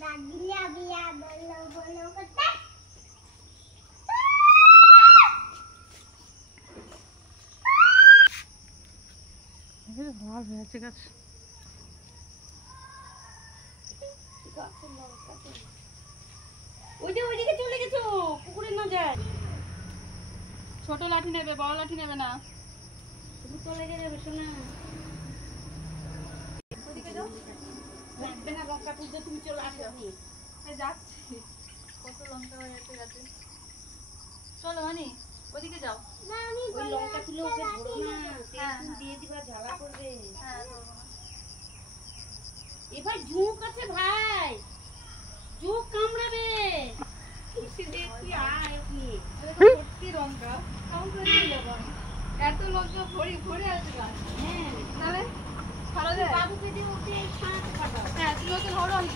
লাল হয়েছে গাছ। ওইদিকে চলে গেছো, পুকুরে না যায়। ছোট লাঠি নেবে, বড় লাঠি নেবে না। তো লেগে যাবে শোনা। ওইদিকে যাও, লাগবে না লঙ্কা তুলতে, তুমি চলে আসো। যাচ্ছি, কত লঙ্কা হয়ে গেছে গাছে। চলো মানি ওইদিকে যাও। ওই লঙ্কা তুলে ওকে ধরো না, তেল দিয়ে দিবা, জ্বালা করবে। এবার ঝুঁক আছে ভাই, ঝুঁক কামড়াবে। সত্যি লঙ্কা এত লঙ্কা ভরে আছে গাছ। হ্যাঁ তাহলে ভালো যায়। বাবুকে দিয়ে ওকে সাঁত কাটাও। হ্যাঁ তুমি ওকে ধরো, আমি